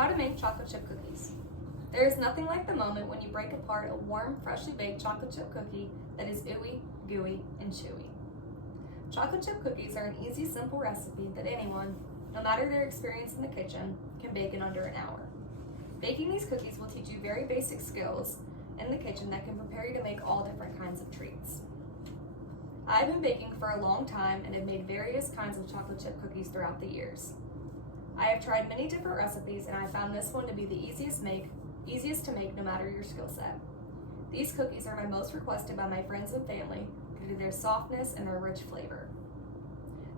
How to make chocolate chip cookies. There is nothing like the moment when you break apart a warm, freshly baked chocolate chip cookie that is ooey, gooey, and chewy. Chocolate chip cookies are an easy, simple recipe that anyone, no matter their experience in the kitchen, can bake in under an hour. Baking these cookies will teach you very basic skills in the kitchen that can prepare you to make all different kinds of treats. I've been baking for a long time and have made various kinds of chocolate chip cookies throughout the years. I have tried many different recipes and I found this one to be the easiest to make no matter your skill set. These cookies are my most requested by my friends and family due to their softness and their rich flavor.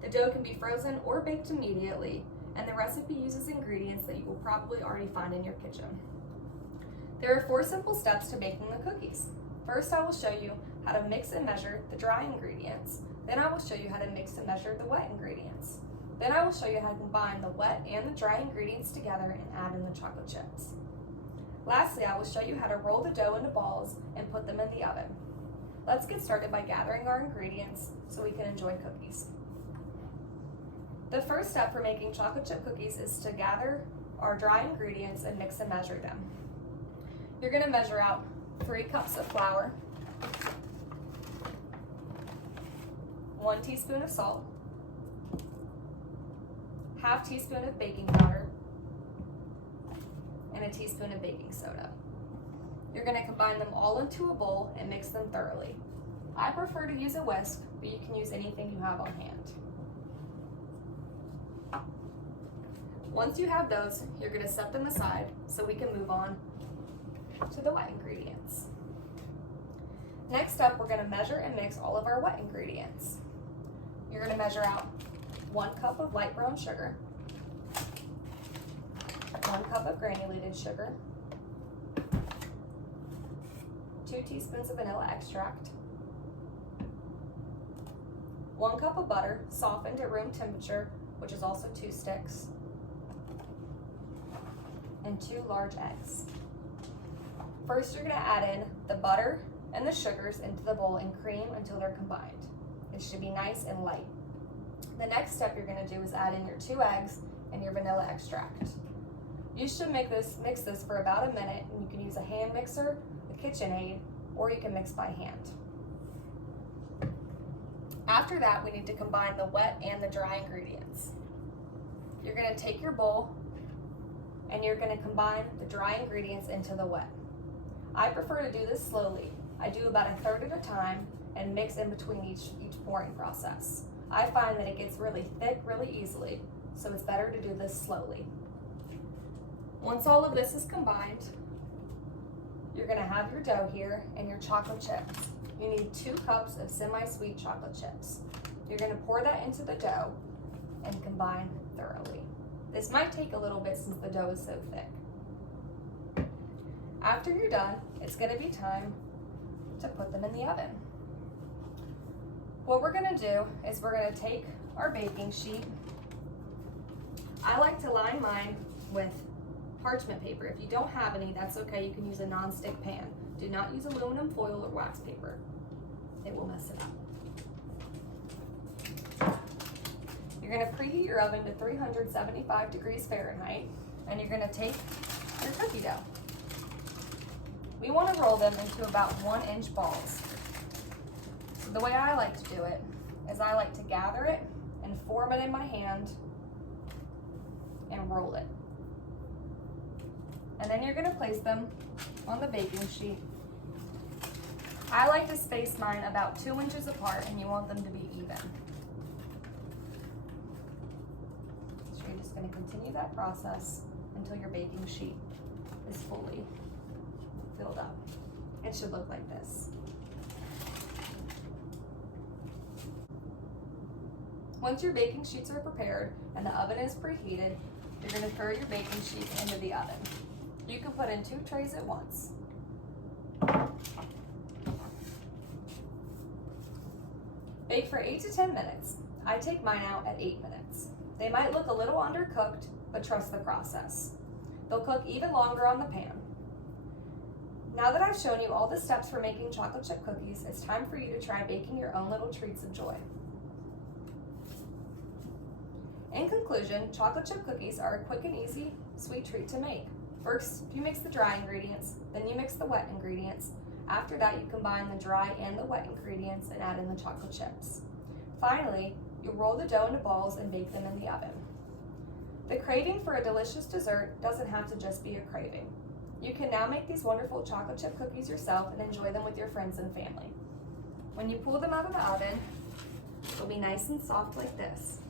The dough can be frozen or baked immediately, and the recipe uses ingredients that you will probably already find in your kitchen. There are 4 simple steps to making the cookies. First, I will show you how to mix and measure the dry ingredients. Then I will show you how to mix and measure the wet ingredients. Then I will show you how to combine the wet and the dry ingredients together and add in the chocolate chips. Lastly, I will show you how to roll the dough into balls and put them in the oven. Let's get started by gathering our ingredients so we can enjoy cookies. The first step for making chocolate chip cookies is to gather our dry ingredients and mix and measure them. You're going to measure out 3 cups of flour, 1 teaspoon of salt, ½ teaspoon of baking powder, and a teaspoon of baking soda. You're going to combine them all into a bowl and mix them thoroughly. I prefer to use a whisk, but you can use anything you have on hand. Once you have those, you're going to set them aside so we can move on to the wet ingredients. Next up, we're going to measure and mix all of our wet ingredients. You're going to measure out 1 cup of light brown sugar, 1 cup of granulated sugar, 2 teaspoons of vanilla extract, 1 cup of butter softened at room temperature, which is also 2 sticks, and 2 large eggs. First, you're going to add in the butter and the sugars into the bowl and cream until they're combined. It should be nice and light. The next step you're going to do is add in your 2 eggs and your vanilla extract. You should mix this for about a minute, and you can use a hand mixer, a KitchenAid, or you can mix by hand. After that, we need to combine the wet and the dry ingredients. You're going to take your bowl and you're going to combine the dry ingredients into the wet. I prefer to do this slowly. I do about a third at a time and mix in between each pouring process. I find that it gets really thick really easily, so it's better to do this slowly. Once all of this is combined, you're going to have your dough here and your chocolate chips. You need 2 cups of semi-sweet chocolate chips. You're going to pour that into the dough and combine thoroughly. This might take a little bit since the dough is so thick. After you're done, it's going to be time to put them in the oven. What we're going to do is we're going to take our baking sheet. I like to line mine with parchment paper. If you don't have any, that's okay. You can use a non-stick pan. Do not use aluminum foil or wax paper. It will mess it up. You're going to preheat your oven to 375 degrees Fahrenheit, and you're going to take your cookie dough. We want to roll them into about 1-inch balls. So the way I like to do it is I like to gather it and form it in my hand and roll it. And then you're going to place them on the baking sheet. I like to space mine about 2 inches apart, and you want them to be even. So you're just going to continue that process until your baking sheet is fully filled up. It should look like this. Once your baking sheets are prepared and the oven is preheated, you're going to throw your baking sheet into the oven. You can put in 2 trays at once. Bake for 8 to 10 minutes. I take mine out at 8 minutes. They might look a little undercooked, but trust the process. They'll cook even longer on the pan. Now that I've shown you all the steps for making chocolate chip cookies, it's time for you to try baking your own little treats of joy. In conclusion, chocolate chip cookies are a quick and easy sweet treat to make. First, you mix the dry ingredients, then you mix the wet ingredients. After that, you combine the dry and the wet ingredients and add in the chocolate chips. Finally, you roll the dough into balls and bake them in the oven. The craving for a delicious dessert doesn't have to just be a craving. You can now make these wonderful chocolate chip cookies yourself and enjoy them with your friends and family. When you pull them out of the oven, they'll be nice and soft like this.